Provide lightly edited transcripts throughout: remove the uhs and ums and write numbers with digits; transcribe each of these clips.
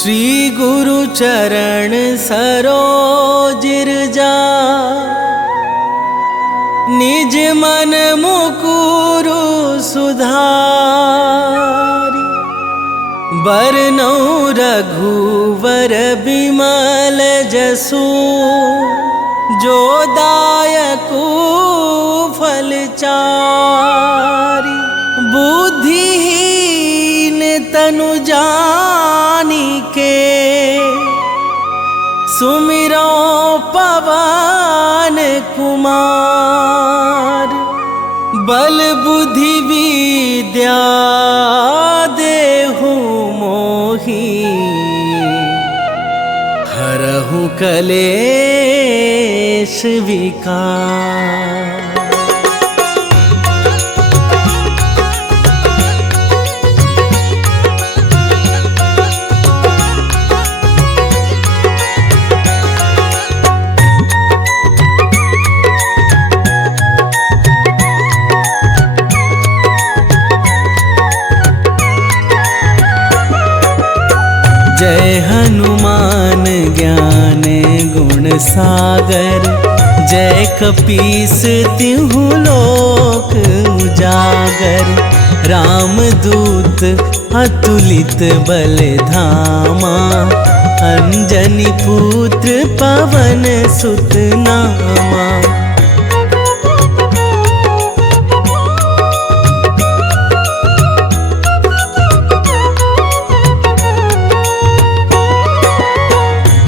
श्री गुरु चरण सरोज जा निज मन मुकुरु सुधारि बरनौ रघुवर बिमल जसु जो दायकु फल चारि बुद्धिहीन तनु जानिके सुमिरो पवन कुमार बल बुद्धि विद्या देहु मोहि हरहु कलेश विकार। जय हनुमान ज्ञान गुण सागर, जय कपीस तिहु लोक उजागर। रामदूत अतुलित बल धामा, अंजनी पुत्र पवन सुत नामा।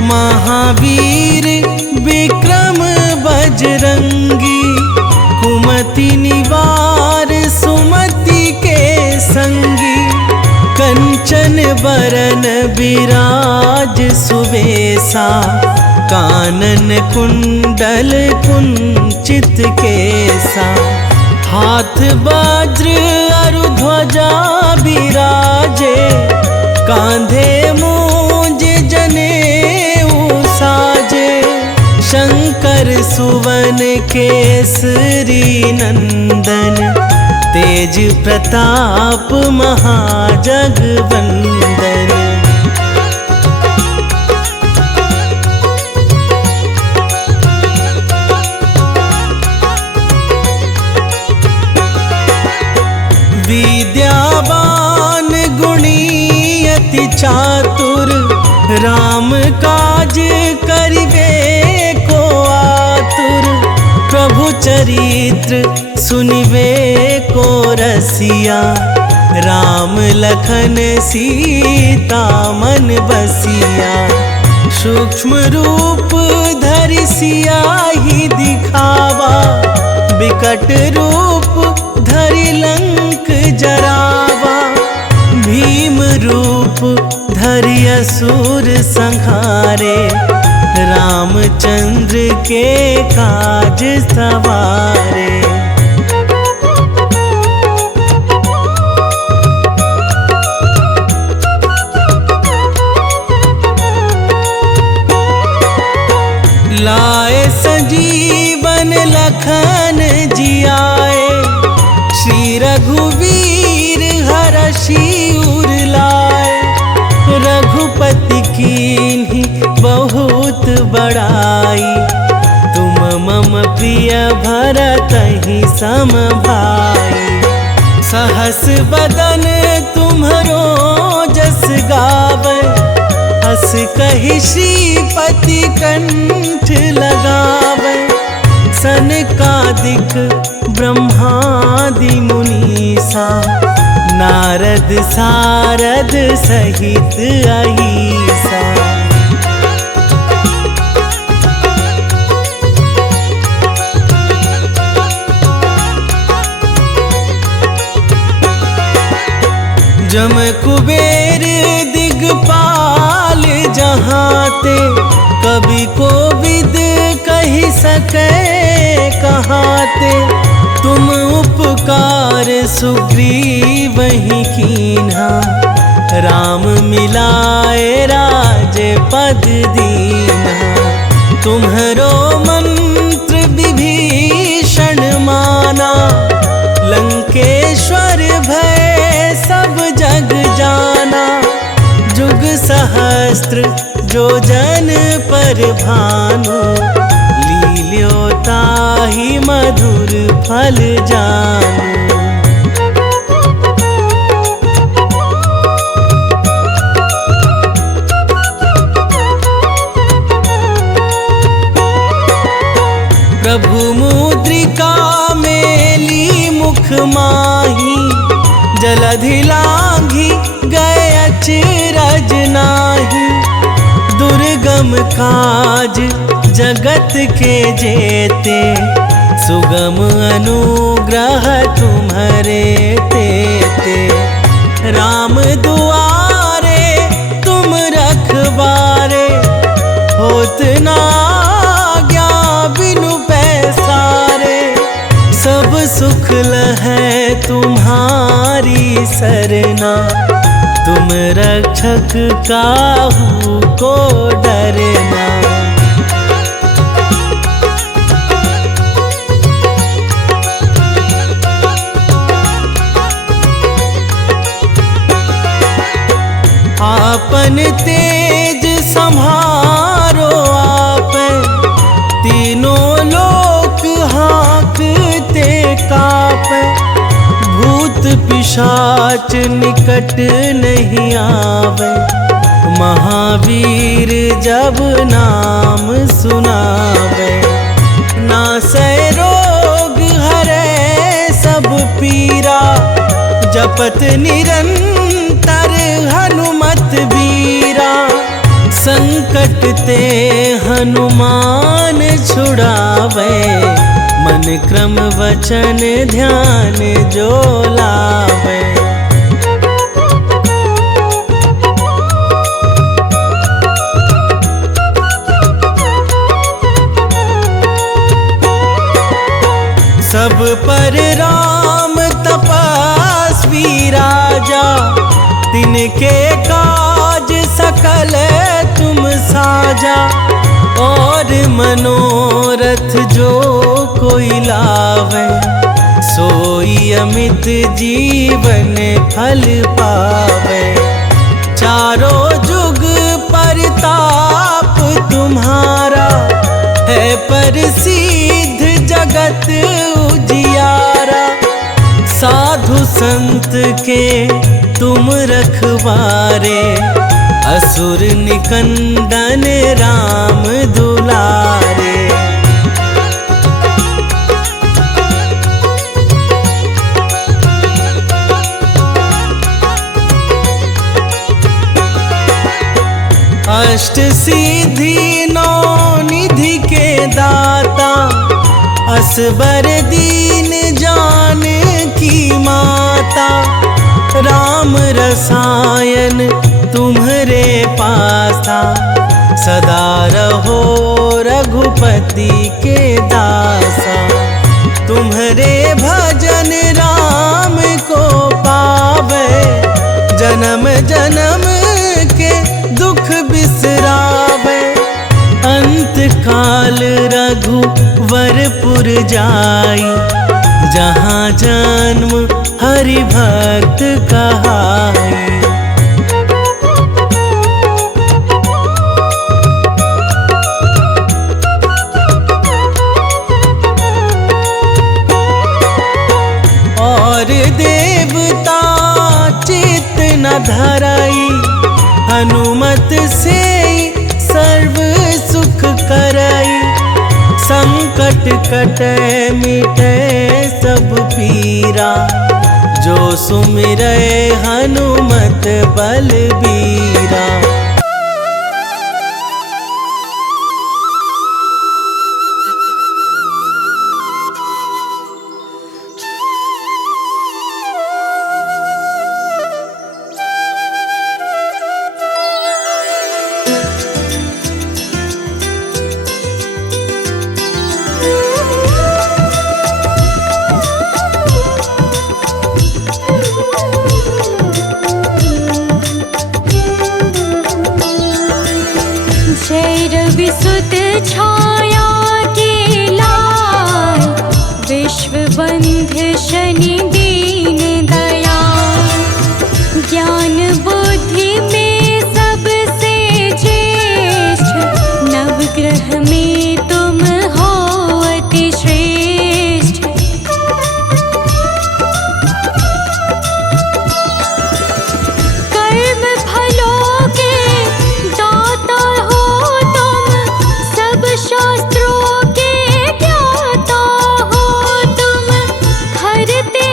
महावीर विक्रम बजरंगी, कुमति निवार सुमति के संगी। कंचन बरन विराज सुबेसा, कानन कुंडल कुंचित केसा। हाथ वज्र अरु ध्वजा बिराजे, कांधे मूंज जनेऊ साजे। शंकर सुवन केसरी नंदन, तेज प्रताप महाजगवंदन। विद्यावान गुणी अति चातुर, राम काज करिबे को आतुर। प्रभु चरित्र सुनिबे को रसिया, राम लखन सीता मन बसिया। सूक्ष्म रूप धरि सियाहि दिखावा, बिकट रूप धरि लंक जरावा। भीम रूप धरि असुर संहारे, रामचंद्र के काज सवारे। लाए संजीवन लखन जियाए, श्री रघुवीर हरषि उर लाए। रघुपति कीन्ही बहुत बड़ाई, तुम मम प्रिय भरतहि सम भाई। सहस बदन तुम्हरो जस गावै, हस कहि श्रीपति कंठ लगावै। सनकादिक ब्रह्मादि मुनीसा, नारद सारद सहित अहीसा। जम कुबेर दिगपाल जहाते, कवि कोविद कहि सकै कहाते। तुम उपकार सुग्रीवहि कीन्हा, राम मिलाए राजपद दीन्हा। तुम्हरो मंत्र विभीषण माना, लंकेश्वर भय सब जग जाना। जुग सहस्त्र जो जन पर भानु, लील्यो ताहि मधुर फल जानू। प्रभु मुद्रिका मेली मुख माही, जलधि लांघि गए अचरज नाही। दुर्गम काज जगत के जेते, सुगम अनुग्रह तुम्हारे तेते। राम दुआरे तुम रखवारे, होत ना आज्ञा बिनु पैसारे। सब सुख लहै तुम्हारी सरना, तुम रक्षक काहू को डरना। आपन तेज संभारो आप, तीनों लोक हाँकते कापे। भूत पिशाच निकट नहीं आवे, महावीर जब नाम सुनावे। नासै रोग हरै सब पीरा, जपत निरंतर हनुमत बीरा। संकट ते हनुमान छुड़ावे, मन क्रम वचन ध्यान जो लावे। सब पर राम तपस्वी राजा, तिनके काज सकल तुम साजा। और मनोरथ जो कोई लावे, सोई अमित जीवन फल पावे। चारों जुग परताप तुम्हारा, है प्रसिद्ध जगत उजियारा। साधु संत के तुम रखवारे, असुर निकंदन राम दुलारे। अष्ट सिद्धि नौ निधि के दाता, असबर दीन जानकी माता। राम रसायन तुम्हरे पासा, सदा रहो रघुपति के दासा। तुम्हरे भजन राम को पावे, जन्म जन्म के दुख बिसरावे। अंत काल रघुवरपुर जाई, जहाँ जन्म हरि भक्त कहाई। और देवता चित्त न धराई, हनुमत से सर्व सुख कराई। संकट कटे मिटे सब पीरा, जो सुमिरै हनुमत बलबीरा। विसुत छाया के लाल, विश्व बंध शनि दीन दयाल। ज्ञान बुद्धि में सबसे ज्येष्ठ, नवग्रह में तुम हो अति श्रेष्ठ। कर्म फलों के दाता हो तुम, सब शास्त्रों के ज्ञाता हो तुम। हरते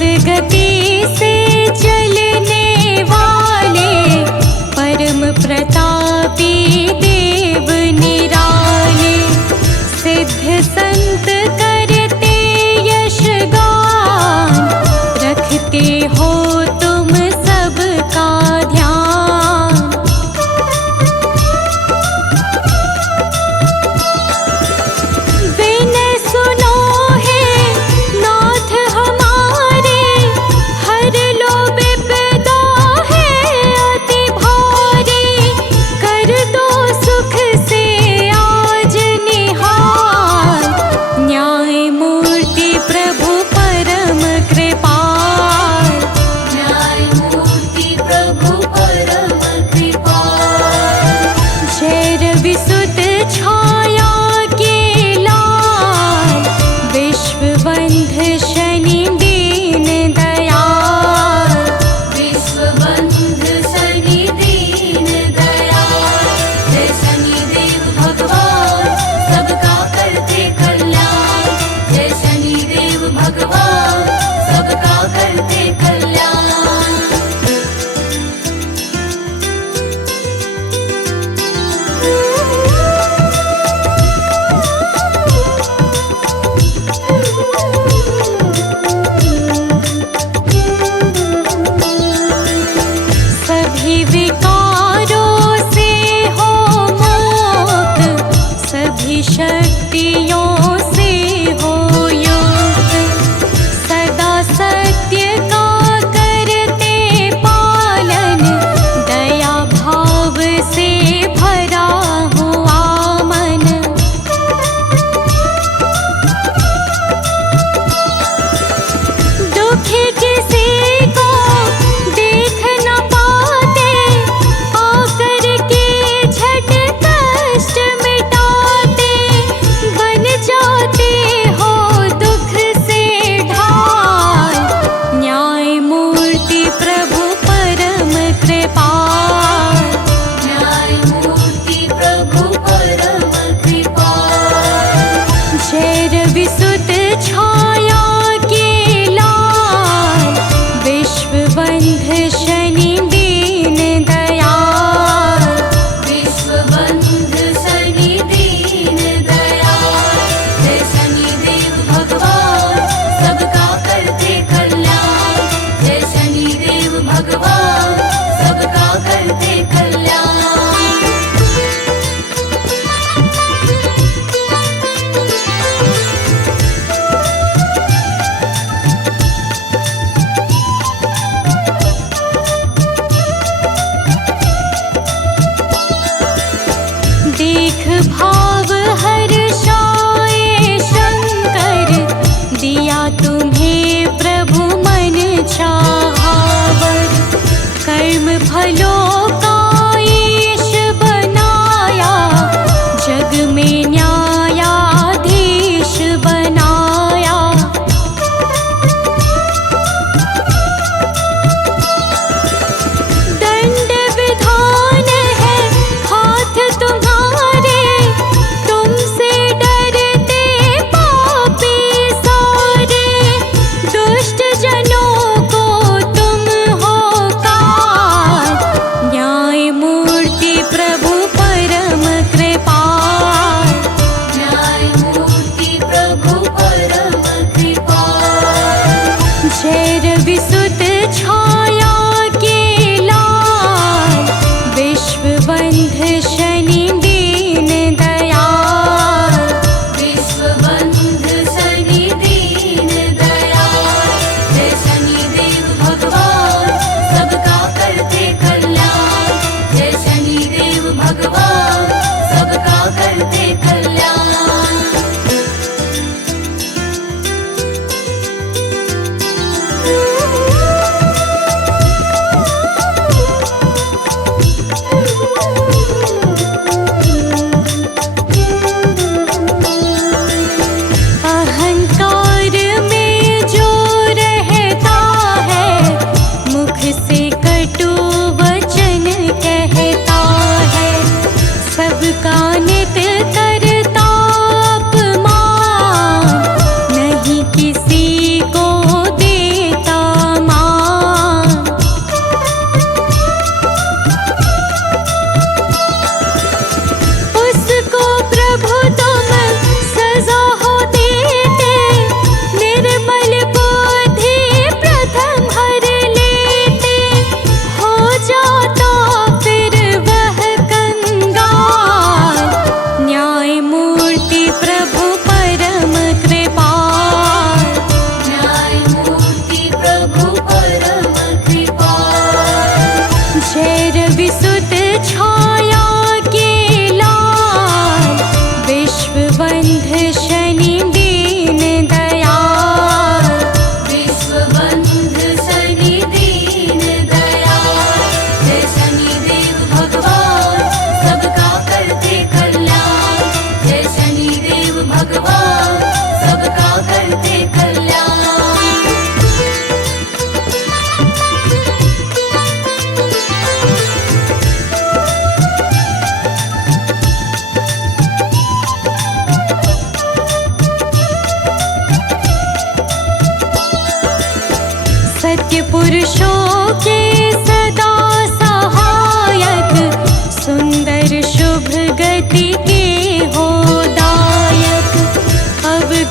मंद गति से चलने वाले परम प्रतापी देव निराले, सिद्ध संत करते यश गान, रखते हो तुम सबका ध्यान। विनय सुनो है नाथ हमारे, हर लो विपदा है अति भारी, कर दो सुख से आज निहाल, न्याय मूर्ति प्रभु परम कृपाल, न्याय मूर्ति प्रभु परम कृपाल। जय रवि सुत छाया के लाल, विश्व बंध शनि दीन दयाल, विश्व बंध शनि दीन दयाल। जय शनिदेव भगवान सबका करते कल्याण, जय शनिदेव भगवान सबका करते कल्याण। सभी विकारों से हो मुक्त, सभी शक्तियों से हो युक्त, सदा सत्य का करते पालन, दया भाव से भरा हुआ मन। दुखी किसी को देख न पाते, आकर के झट कष्ट मिटाते, बन जाते हो दुख से ढाल, न्याय मूर्ति प्रभु परम कृपाल, न्याय मूर्ति प्रभु परम कृपाल। जय रवि सुत छाया के लाल, विश्व बंध शनि दीन दयाल, विश्व बंध शनि दीन दयाल। जय शनिदेव भगवान सबका करते कल्याण, जय शनिदेव भगवान सबका करते कल्याण।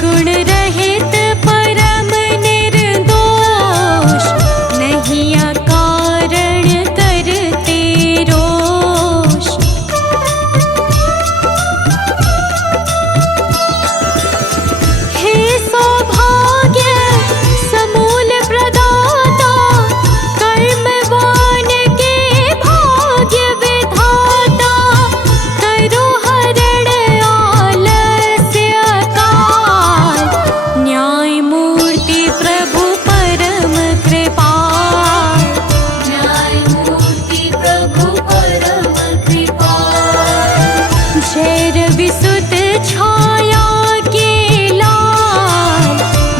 गुण रहित परम निर्दोष, नहीं अकारण करते रोष। हे सौभाग्य समूल प्रदाता, कर्मवान के भाग्य विधाता, करो हरण आलस्य काल, न्याय मूर्ति प्रभु परम कृपाल। न्याय मूर्ति प्रभु परम कृपाल। जय रविसुत छाया के लाल,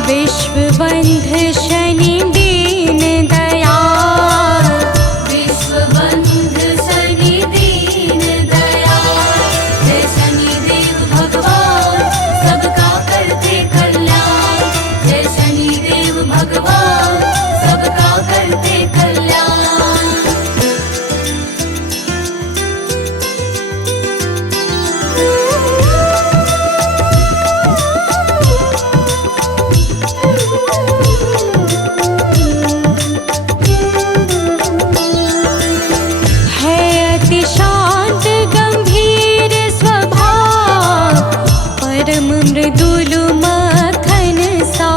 विश्वबंध शनि दीन दयाल। विश्वबंध शनि दीन दयाल। जय शनिदेव भगवान सबका करते कल्याण। जय शनिदेव भगवान सबका करते कल्याण। है अति शांत गंभीर स्वभाव, परम मृदुल मखन सा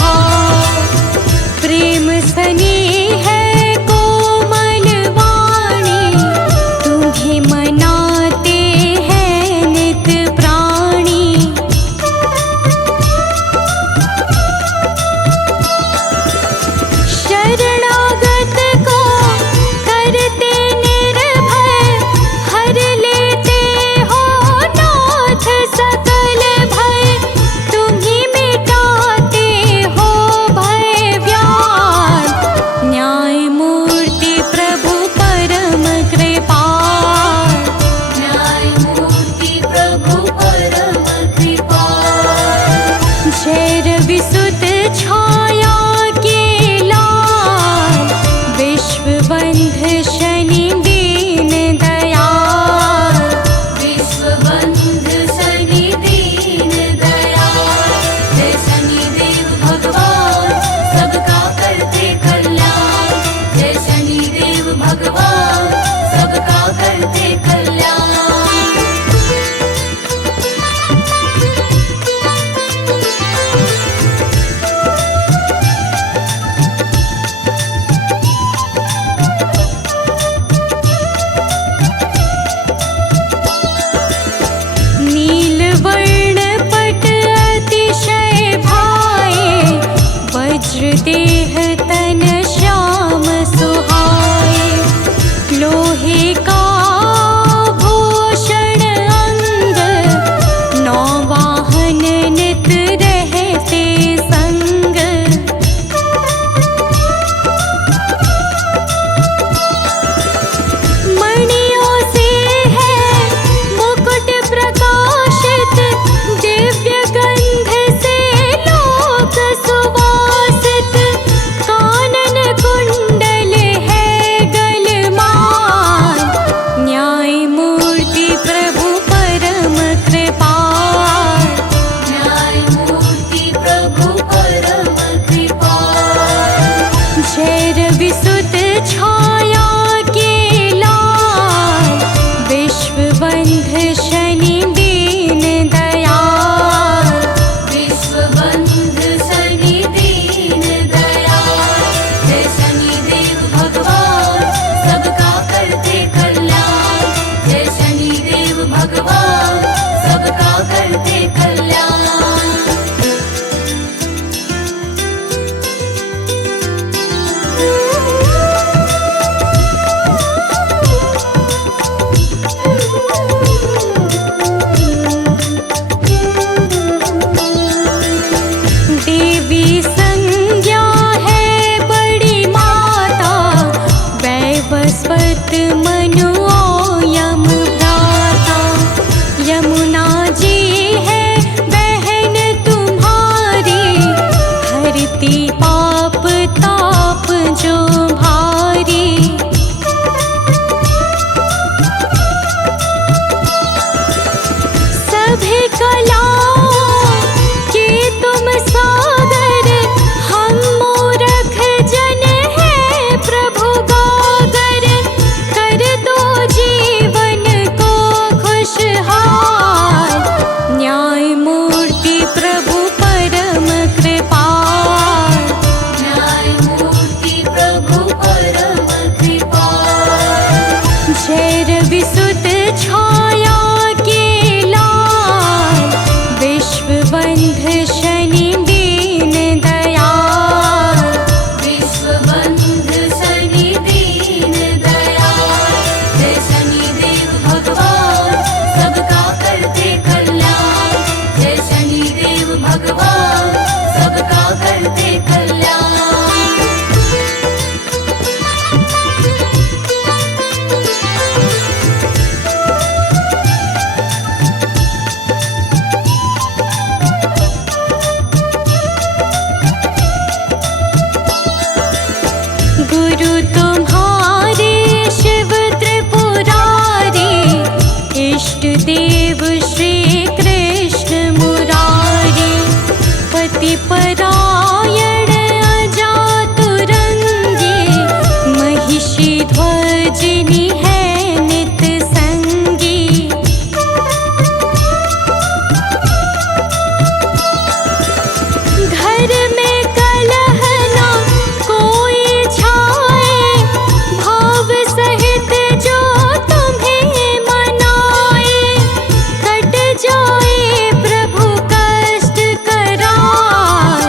भाव। प्रेम स्नेह है कोमल वाणी, तुम्हें मनाते हैं नित प्राणी। शरणागत को करते निर्भय, हर लेते हो नाथ सकल भय। तुम्हीं मिटाते हो भय व्याल, न्याय मूर्ति प्रभु परम कृपाल। न्याय मूर्ति प्रभु परम कृपाल। जय रविसुत छाया के लाल, विश्वबंध शनि दीन दयाल। विश्वबंध शनि दीन दयाल। जय शनिदेव भगवान सबका करते कल्याण। जय शनिदेव भगवान सबका करते कल्याण। नीलवर्ण पट अतिशय भाए, वज्र देह तन श्याम सुहाए। लोहे का भूषण अंग, नौ वाहन नित रहते संग। मणियों से है मुकुट प्रकाशित, दिव्य गंध से लोक सुवासित। कानन कुंडल है गलमान, न्याय मूर्ति प्रभु परम कृपाल। न्याय मूर्ति प्रभु परम कृपाल। जय रविसुत छाया के लाल, विश्वबंध शनि दीन दयाल। विश्वबंध शनि दीन दयाल। जय शनिदेव भगवान सबका करते कल्याण। जय शनिदेव भगवान सबका करते कल्याण। देवी संज्ञा है बड़ी माता, वैवस्वत मनु यम भ्राता। यमुना जी है बहन तुम्हारी, हरती पाप ताप जो भारी। सभी कलाओं के परायण अजातुरंगी, महिषी ध्वजिनी है नित संगी। घर में कलह ना कोई छाए, भाव सहित जो तुम्हें मनाए। कट जाए प्रभु कष्ट करार,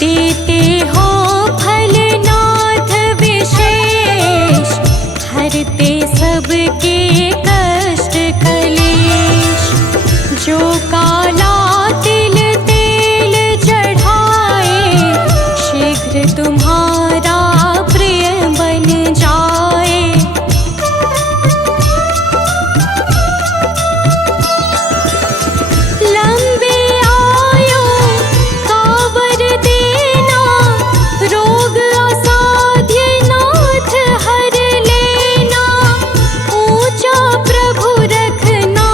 देते हो फलनाथ विशेष, हरते सबके कष्ट कलेश। जो काला तिल तेल चढ़ाए, शीघ्र तुम्हारा प्रिय बन जाए। लंबे आयु का वर देना, रोग असाध्य नाथ हर लेना। ऊंचा प्रभु रखना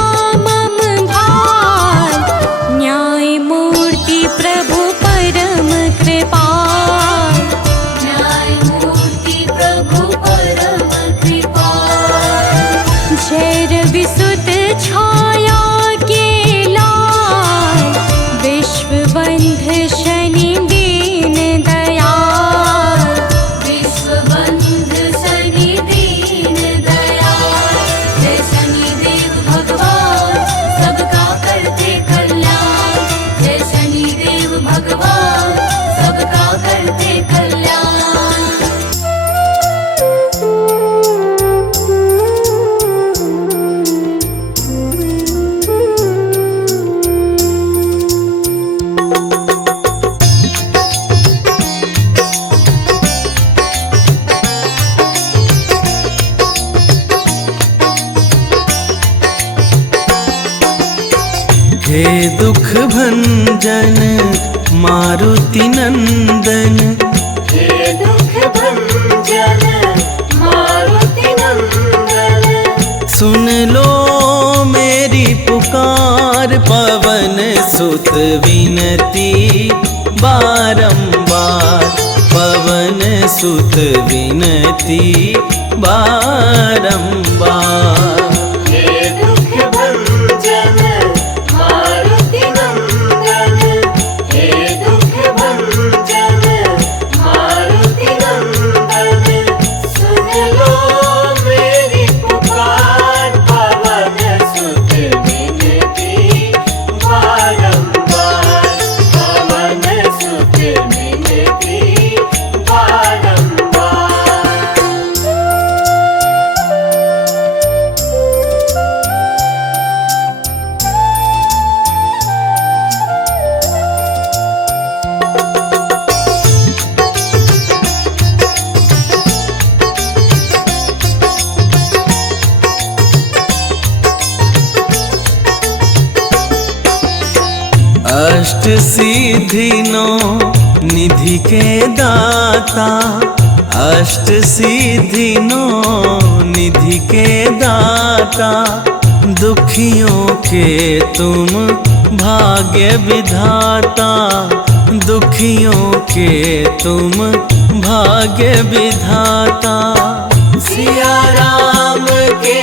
मम भार, न्याय मूर्ति प्रभु परम कृपाल। न्याय मूर्ति प्रभु परम कृपाल। जय रवि सुत छाया के लाल, विश्वबंध शनि दीन दयाल। विश्वबंध शनि दीन दयाल। जय शनिदेव भगवान, सबका करते कल्याण। जय शनिदेव भगवान, सबका करते कल्याण। हे दुख भंजन मारुति नंदन, हे दुख भंजन मारुति नंदन। सुन लो मेरी पुकार, पवन सुत विनती बारंबार। पवन सुत विनती बारंबार। हे दुख भंजन मारुति नंदन। हे दुख भंजन मारुति नंदन। सुन लो मेरी पुकार, पवन सुत विनती बारंबार। पवन सुत विनती बारंबार। अष्ट सिद्धि नौ निधि के दाता। अष्ट सिद्धि नौ निधि के दाता। दुखियों के तुम भाग्य विधाता। दुखियों के तुम भाग्य विधाता। सिया राम के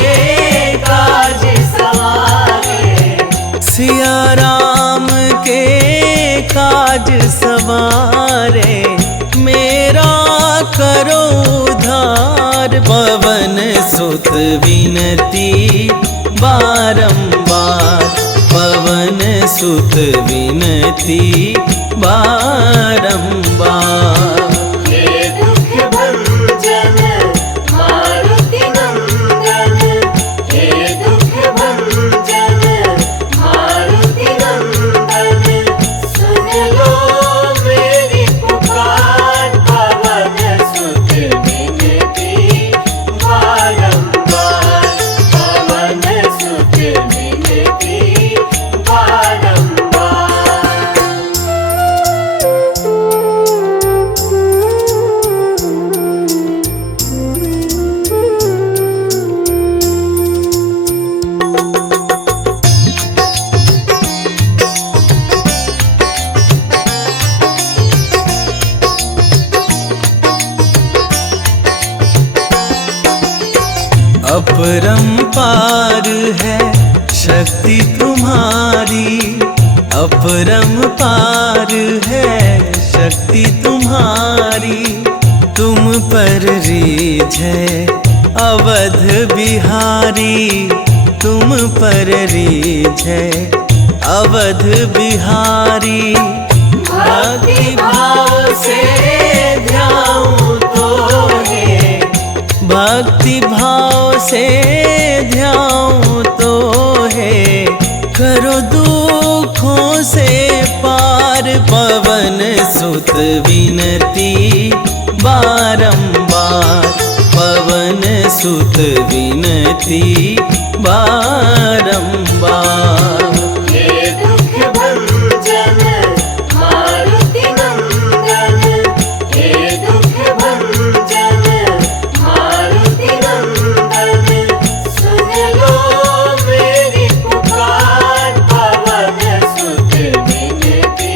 काज सवारे। सिया राम के काज सवारे। मेरा करो उद्धार, पवन सुत विनती बारंबार। पवन सुत विनती बारंबार। हे दुख भंजन मारुति नंदन। हे दुख भंजन मारुति नंदन। सुन लो मेरी पुकार, पवन सुत विनती बारंबार। पवन सुत विनती बारंबार। अपरंपार है शक्ति तुम्हारी। अपरंपार है शक्ति तुम्हारी। तुम पर रीझ है अवध बिहारी। तुम पर रीझ है अवध बिहारी। भक्ति भाव से ध्याऊं तो है, भक्ति भाव से ध्याऊं तो है, करो दुखों से पार पवन सुत विनती बारंबार, पवन सुत विनती बारंबार। हे दुख भंजन मारुति नंदन, हे दुख भंजन मारुति नंदन, सुन लो मेरी पुकार, पवन सुत विनती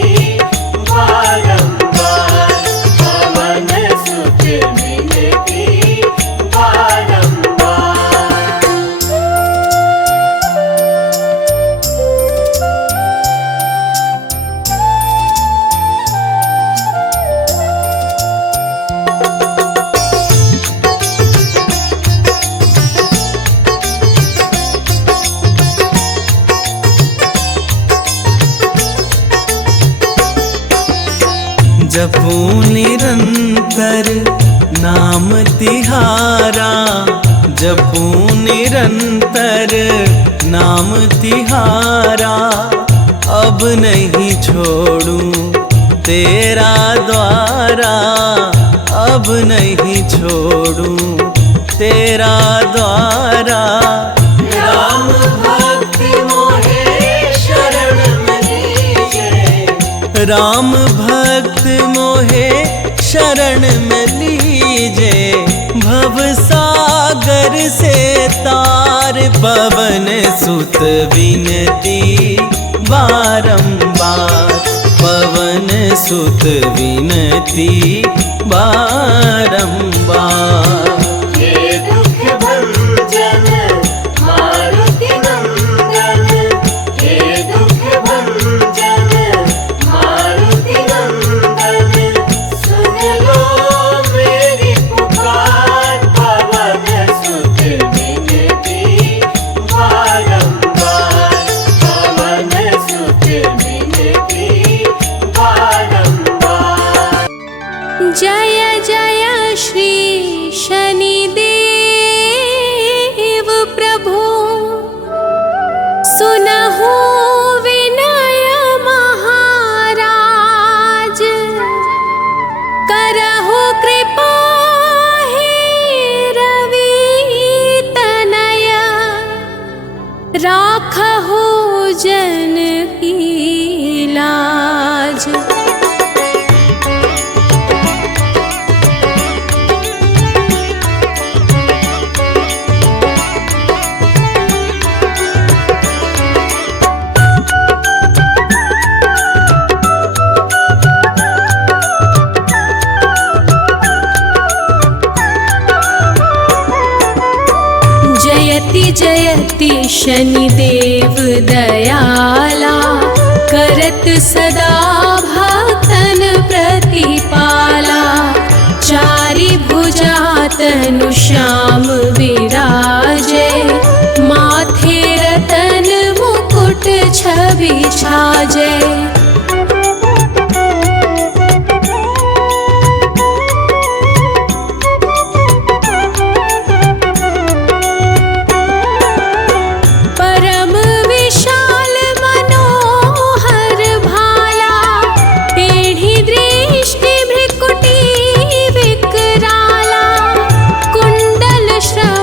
बारंबार, पवन सुत विनती बारंबार। जपूं निरंतर नाम तिहारा, जपूं निरंतर नाम तिहारा, अब नहीं छोड़ूं तेरा द्वारा, अब नहीं छोड़ूं तेरा द्वारा। राम भक्ति मोहे शरण में लीजे, राम भक्त मोहे शरण में लीजे, भव सागर से तार पवन सुत विनती बारंबार, पवन सुत विनती बारंबार। हे दुख भंजन मारुति नंदन, हे दुख भंजन मारुति नंदन, सुन लो मेरी पुकार, पवन सुत विनती बारंबार, पवन सुत विनती बारंबार। जय जय श्री शनिदेव प्रभु, सुनहु विनय महाराज, करहु कृपा हे रवि तनय, राखहु जन की लाज। जयति जयति शनिदेव दयाला, करत सदा भक्तन प्रतिपाला, चारि भुजा तनु श्याम विराजे, माथे रतन मुकुट छवि छाजे। श्रवण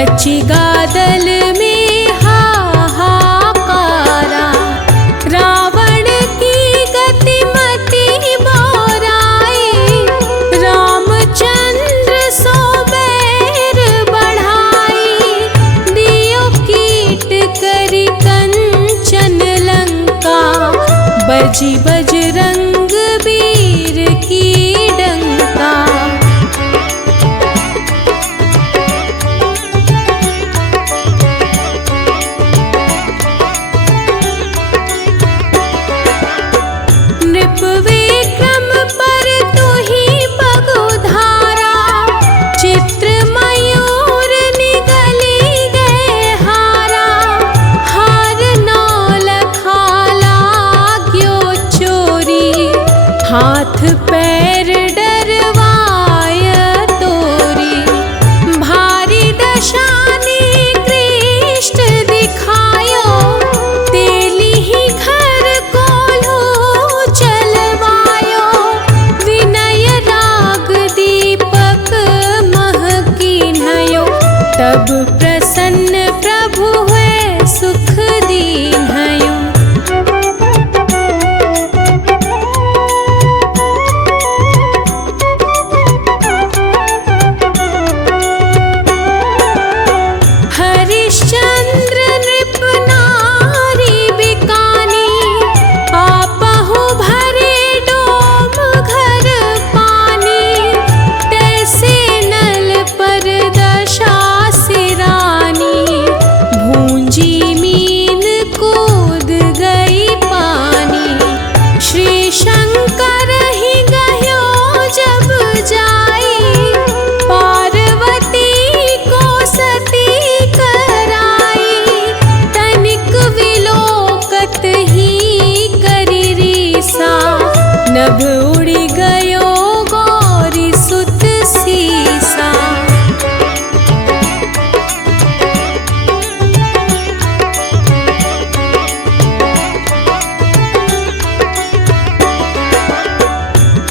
मची गादल में हाहाकारा, रावण की गतिमति बोराई, रामचंद्र सो बैर बढ़ाई, दियो कीट करी कंचन लंका, बजी बजरंग वीर की डंका। नृप विक्रम पर तुही पगुधारा, चित्र मयूर निगली गए हारा, हार नौ लखा लाग्यो चोरी, हाथ पैर डरवाय तोरी, भारी दशानी कृष्ट दिखायो, तेली ही घर कोल्हू चलवायो, विनय राग दीपक मह कीन्हयो, तब प्रसन्न प्रभु हुए सुख दीन्हयो। हरिश्चंद्र नृप नारी बिकानी, आपहु भरे डोम घर पानी, तैसे नल पर दशा सिरानी, भूंजी मीन कूद गई पानी, श्री शंकर ही गयो जब जाई, पार्वती को सती कराई, तनिक विलोकत ही करी रीसा, नभ उड़ी गयो गौरी सुत सीसा।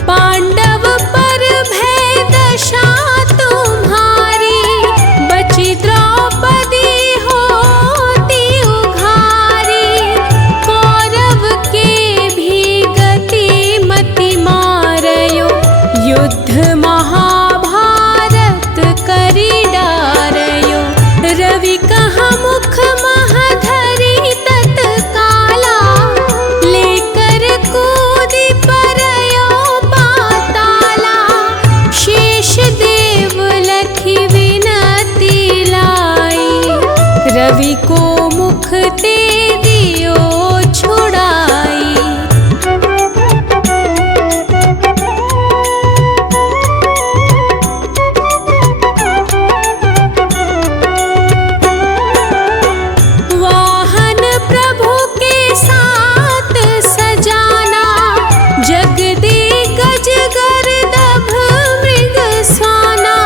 पांडव पर भय दशा तुम्हारी, बची द्रौपदी होती उघारी, कौरव के भी गति मति मारयो, युद्ध महाभारत करी डारयो, रवि कहा मुख महधरी तत्काला, लेकर कूदी परयो पाताला, शेष देव लखी विनती लाई, रवि को मुख ते दियो छुड़ाई। वाहन प्रभु के साथ सजाना, जगदिग्गज गर्दभ मृग स्वाना,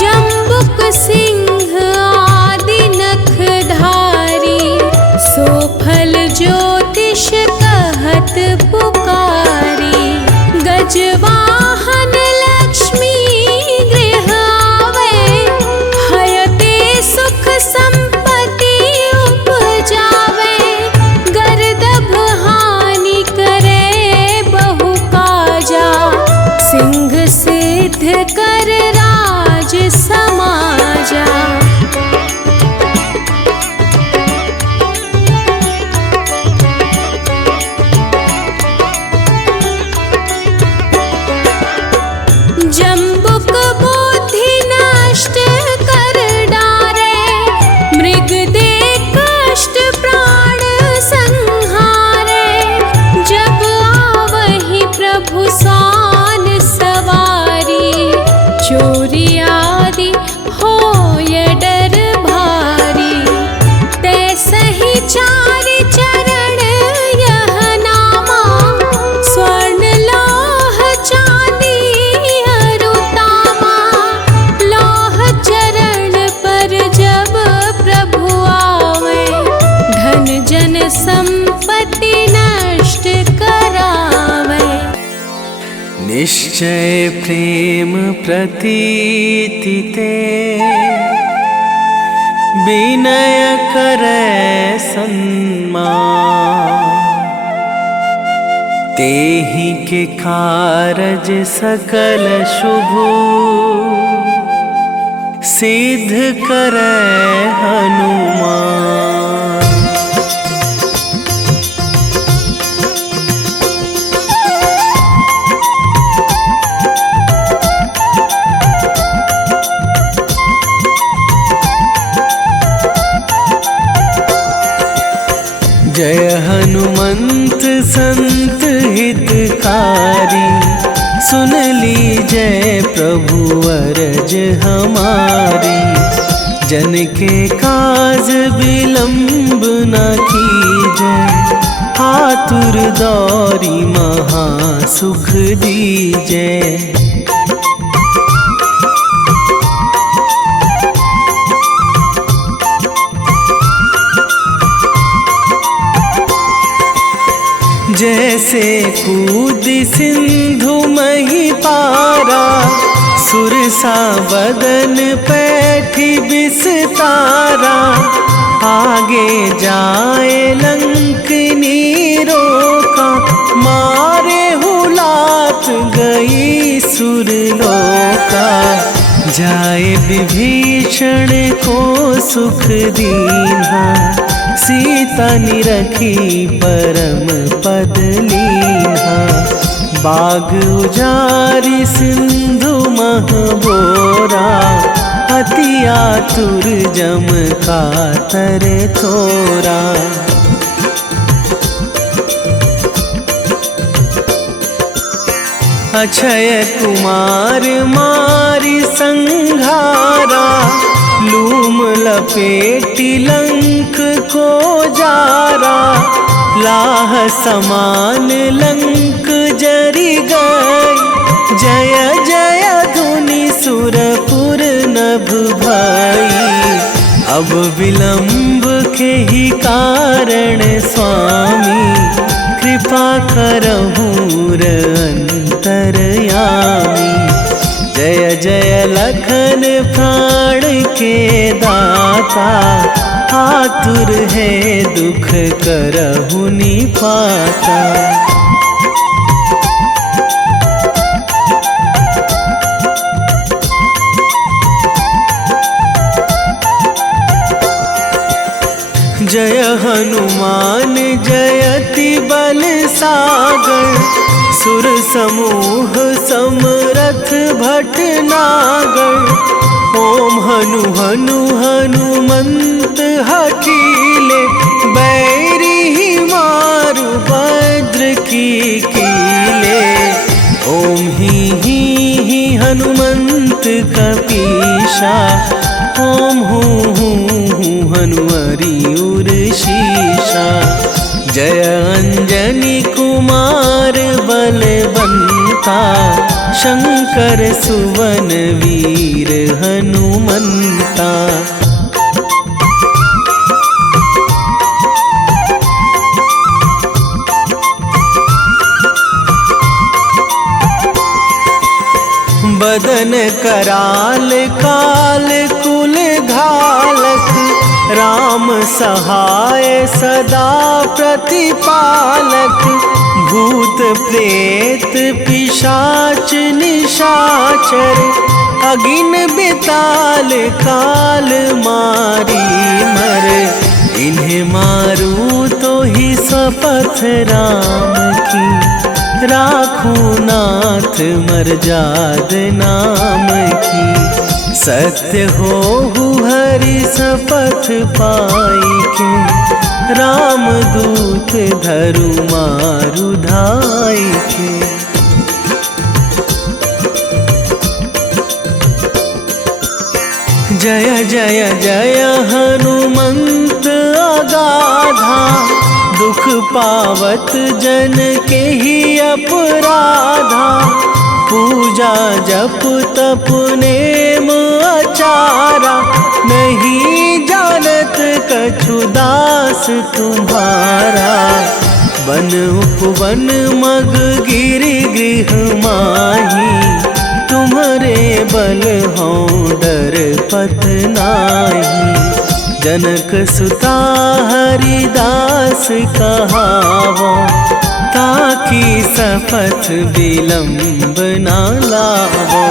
जम्बुक सिंह आदि नखधारी, सोफल ज्योतिष कहत पुकारी, गजवाहन लक्ष्मी गृह आवे, हयते सुख संपत्ति उपजावे, गर्दभ हानि करे बहु काजा, सिंह सिद्ध कर राज समाजा। जम्बुक बुद्धि नष्ट कर डारे, मृग दे कष्ट प्राण संहारे, जब आवहि प्रभु सान सवारी, चोरी आदि होय डर भारी, तैसहि चारि चरण यह नामा, स्वर्ण लौह चांदी अरुतामा, लौह चरण पर जब प्रभु आवे, धन जन संपत्ति नष्ट करावे। निश्चय प्रेम प्रतीति ते विनय करे सन्मान। तेहि के कारज सकल शुभ सिद्ध करे हनुमान। जय हनुमंत संत हितकारी, सुन लीजय प्रभु अरज हमारी। जन के काज विलंब न कीजय, आतुर दौरी महा सुख दीजय। जैसे कूद सिंधु मही पारा, सुरसा बदन पैठी बिस्तारा। आगे जाए लंकनी रोका, मारे हुलात गई सुरलोका। जाए विभीषण को सुख दीन्हा, सीता निरखी परम पद लीन्हा। बाग उजारी सिंधु महबोरा, अति आतुर जम कातर थोरा। अक्षय कुमार मारी संघारा, लूम लपेटी लंक को जारा। लाह समान लंक जरि गई, जय जय धुनि सुरपुर नभ भई। अब विलंब के ही कारण स्वामी, कृपा करहु अंतरयामी। जय जय लखन प्राण के दाता, आतुर है दुख करहु निपाता। जय हनुमान जयति बल सागर, सुर समूह समरथ भटनागर। ओम हनु हनु हनुमंत हठीले, बैरी मारु भद्र की कीले। ओम ही हनुमंत कपीशा, ओम हूँ हनुमरी उर शीशा। जय अंजनी कुमार बलवंता, शंकर सुवन वीर हनुमंता। बदन कराल काल कुल घालक, राम सहाय सदा प्रतिपालक। भूत प्रेत पिशाच निशाचर, अगिन बिताल काल मारी मर। इन्हें मारूं तो ही शपथ राम की, राखूं नाथ मर्याद नाम की। सत्य हो हरि शपथ पाई के, राम दूत धरु मारु धाई के। जय जय जय हनुमंत अगाधा, दुख पावत जन के ही अपराधा। पूजा जप तप नेम आचारा, नहीं जानत कछु दास तुम्हारा। वन उपवन मग गिरि गृह माही, तुम्हारे बल हों डर पत नाही। जनक सुता हरिदास कहावो, ताकि सपथ विलंब ना लावो।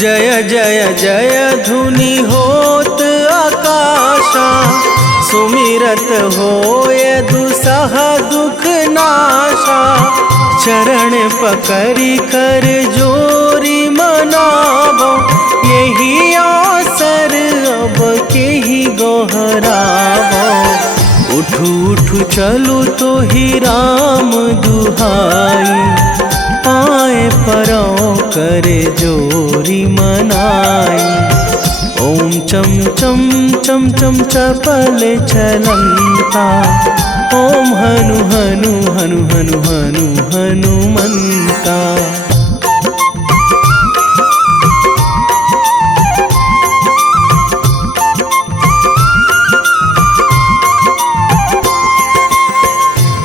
जय जय जय धुनि होत आकाशा, सुमिरत होय दुसह दुख नाशा। चरण पकड़ी कर जोरी मनावो, यही अवसर अब के ही गोहरावो। उठू उठू चलू तो ही राम दुहाई, पाए परो करे जोरी मनाई। ओम चम चम चम चम चपल चलंता, ओम हनु हनु हनु हनु हनु हनुमंता।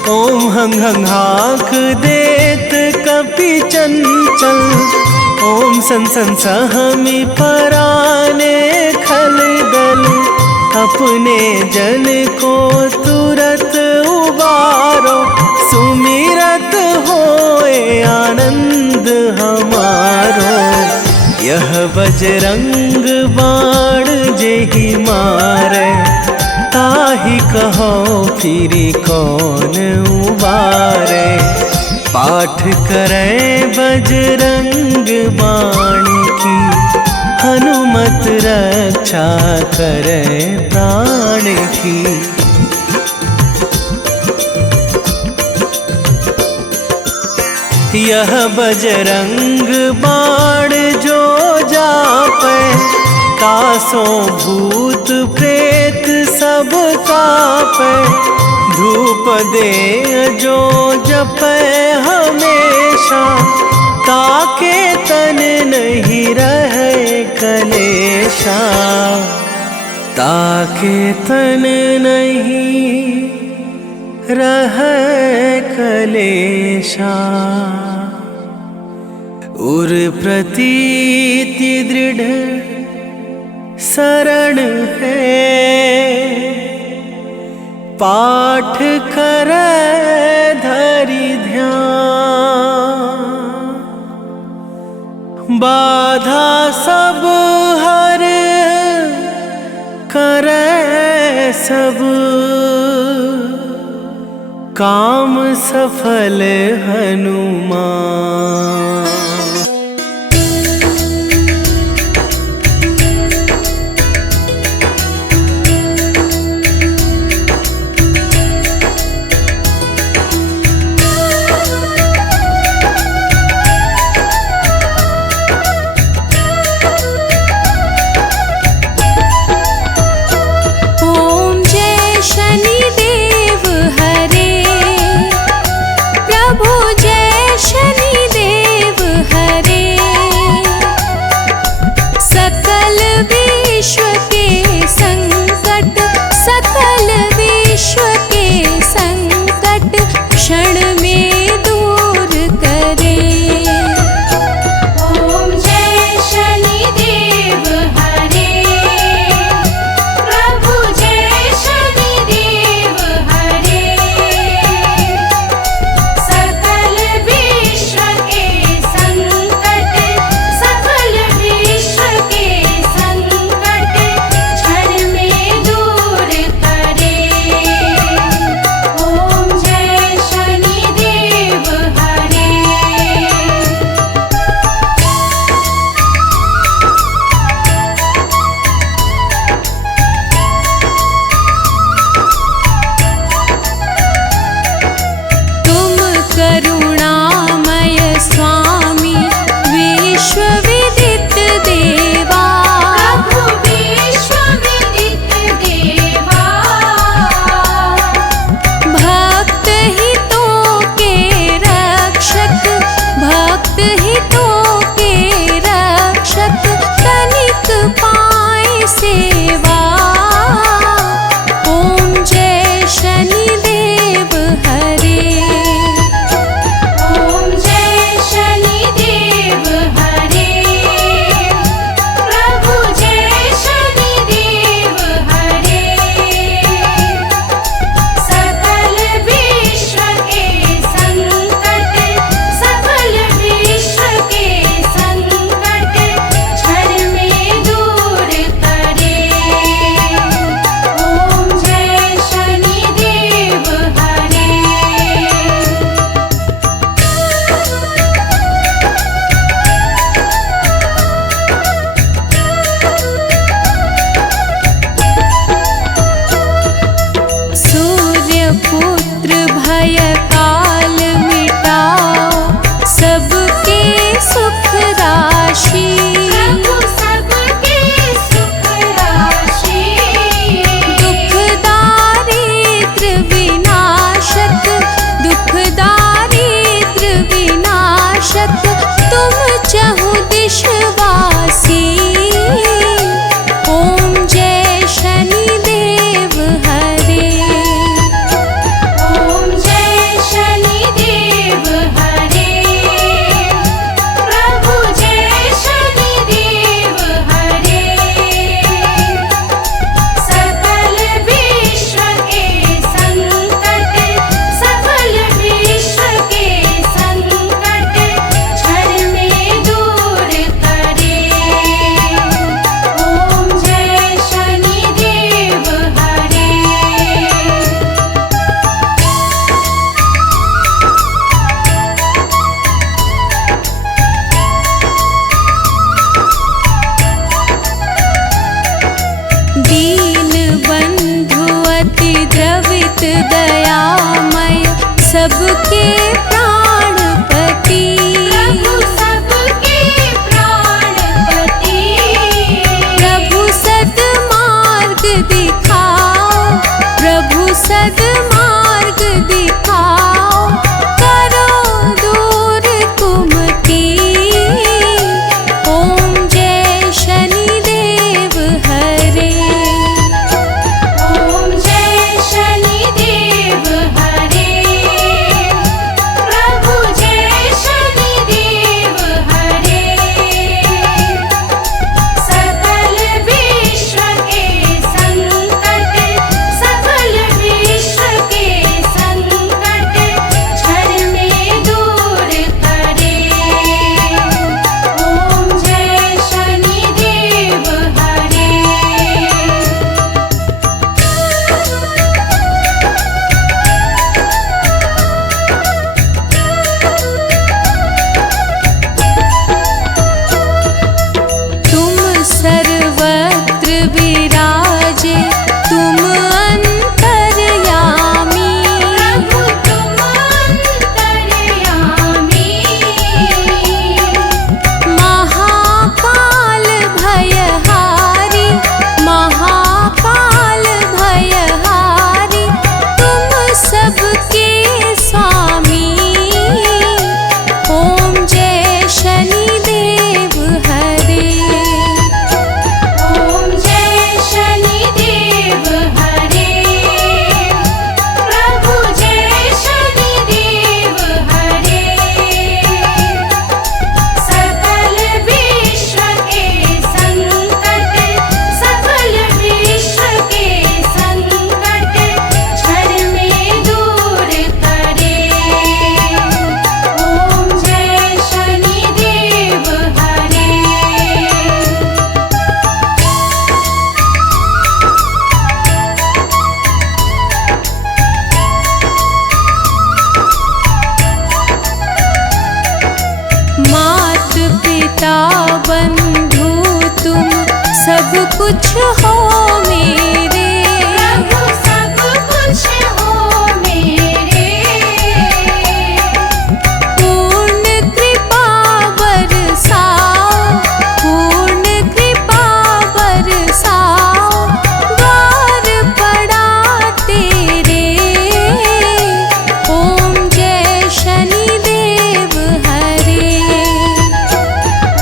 ओम हंग हंग हाक देत कपि चंचल, ओम सन सन सहमी पराने खल दल। अपने जन को तुरत उबारो, सुमिरत होए आनंद हमारो। यह बजरंग बाण जेहि मारे, ताहि कहो फिरि कौन उबारे। पाठ करे बजरंग बाण की, हनुमत रक्षा करे प्राण की। यह बजरंग बाण जो जापै, तासो भूत प्रेत सब कापै। धूप दे जो जपै हमेशा, ताके तन नहीं रहे कलेशा। ताके तन नहीं रहे कलेशा। उर प्रतीति दृढ़ शरण है, पाठ करे धरि ध्यान। बाधा सब हर करे सब, काम सफल हनुमान। प्रभु जय शनिदेव हरे। सबके प्राणपति, प्रभु सबके प्राणपति। प्रभु सद्मार्ग दिखाओ, प्रभु सद्मार्ग दिखाओ, करो दूर कुमति। ओम जय शनिदेव हरे, ओम जय शनिदेव हरे, प्रभु जय शनिदेव हरे। सकल विश्व के संकट, सकल विश्व के संकट क्षण में दूर करे। ओम जय शनिदेव हरे। तुम सर्वत्र विराजे, तुम अंतर्यामी। प्रभु तुम अंतर्यामी। महाकाल भयहारी, महाकाल भयहारी, तुम सबके स्वामी। ओम जय शनिदेव हरे, ओम जय शनिदेव हरे, प्रभु जय शनिदेव हरे। सकल विश्व के संकट, सकल विश्व के संकट क्षण में दूर करे। ओम जय शनिदेव हरे। मात पिता बंधु तुम सब कुछ हो मेरे। प्रभु सब कुछ हो मेरे। पूर्ण कृपा बरसाओ, पूर्ण कृपा बरसाओ, द्वार पड़ा तेरे। ओम जय शनिदेव हरे,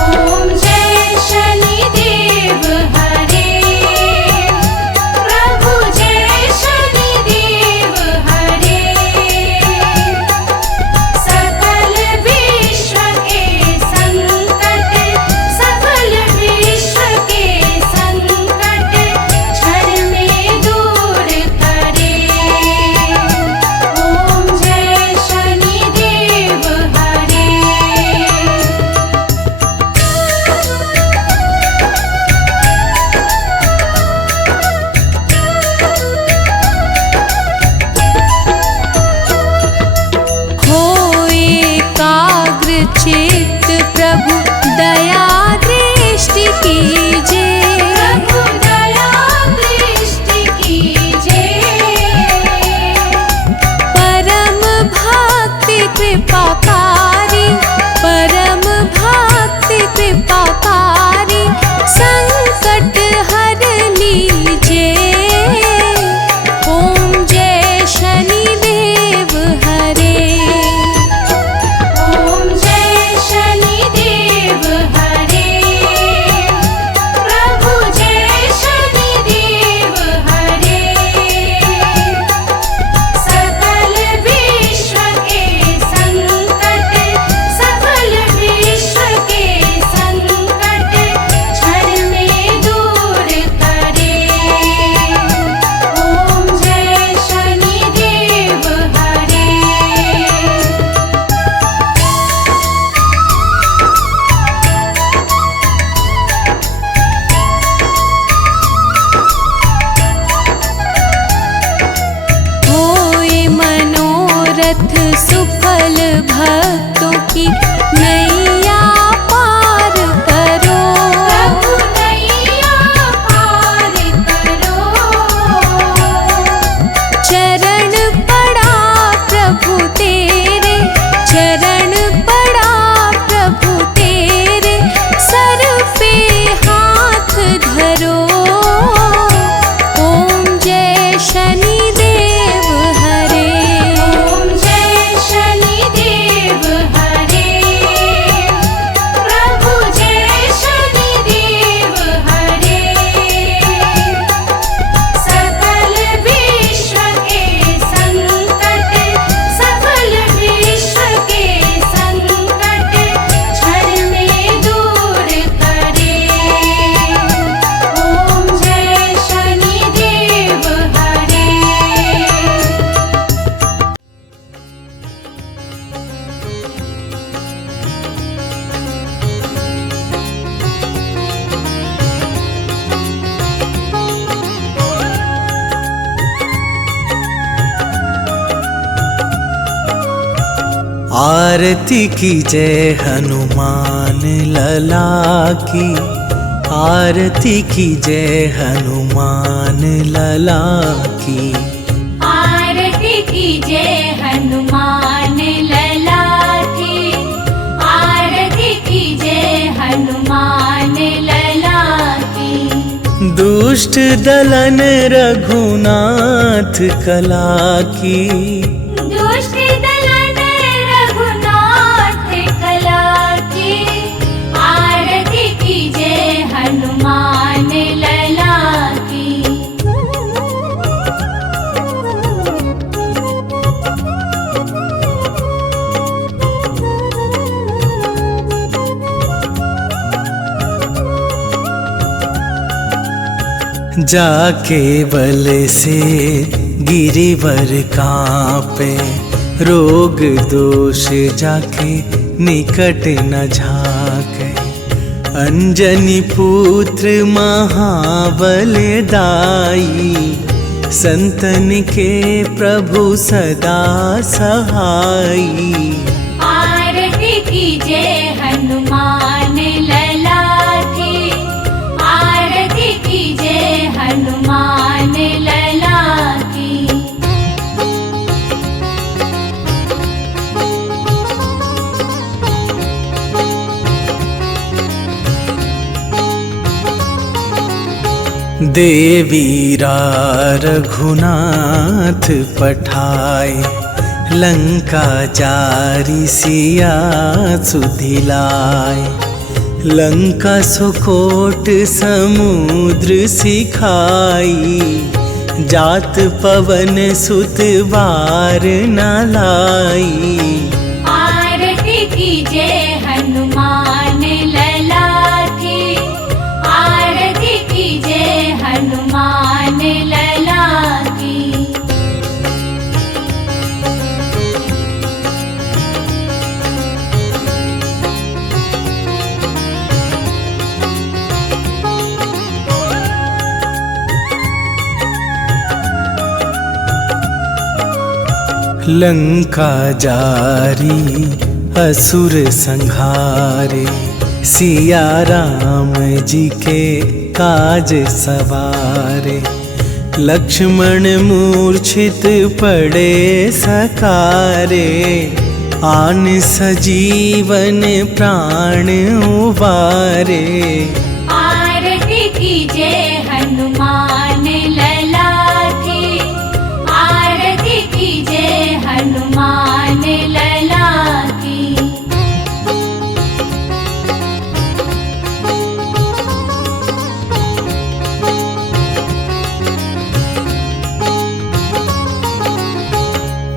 ओम जय शनिदेव हरे, आरती की जय हनुमान लला की, आरती की जय हनुमान लला की। आरती की जय हनुमान लला की, आरती की जय हनुमान लला की। दुष्ट दलन रघुनाथ कला की, दुष्ट दलन रघुनाथ कला की। आरती की जय हनुमान लला की। जाके बल से गिरिवर कांपे, रोग दोष जाके निकट न झाके। अंजनी पुत्र महाबल दाई, संतन के प्रभु सदा सहाई। आरती की जय हनुमान लला की, आरती की जय हनुमान लला की। देवीरा रघुनाथ पठाए, लंका जारी सिया सुधिलाए। लंका सुकोट समुद्र सिखाई, जात पवन सुत बार न लाई। आरती की जय हनुमान लला की, आरती की जय हनुमान लला की। लंका जारी असुर संहारे, सिया राम जी के काज सवारे। लक्ष्मण मूर्छित पड़े सकारे, आन सजीवन प्राण उबारे। आरती की जय हनुमान लला की, आरती की जय हनुमान लला की।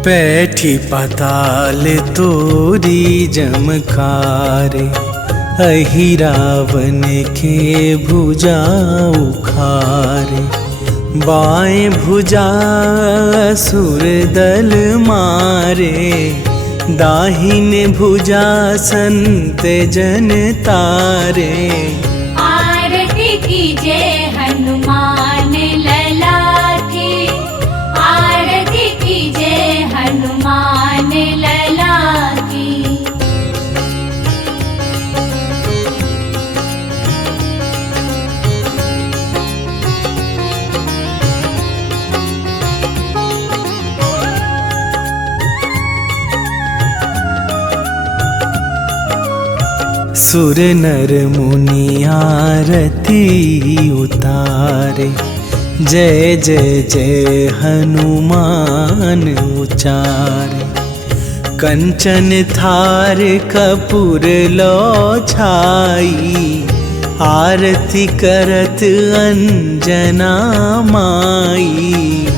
पैठी पाताल तोरी जमकारे, अहि रावण के भुजा उखारे। बाएं भुजा असुर दल मारे, दाहिने भुजा संत जन तारे। आरती की जय हनुमान लला की, आरती की जय हनुमान लला की। सुर नर मुनि आरती उतारे, जय जय जय हनुमान उचारे। कंचन थार कपूर लो छाई, आरती करत अंजना माई।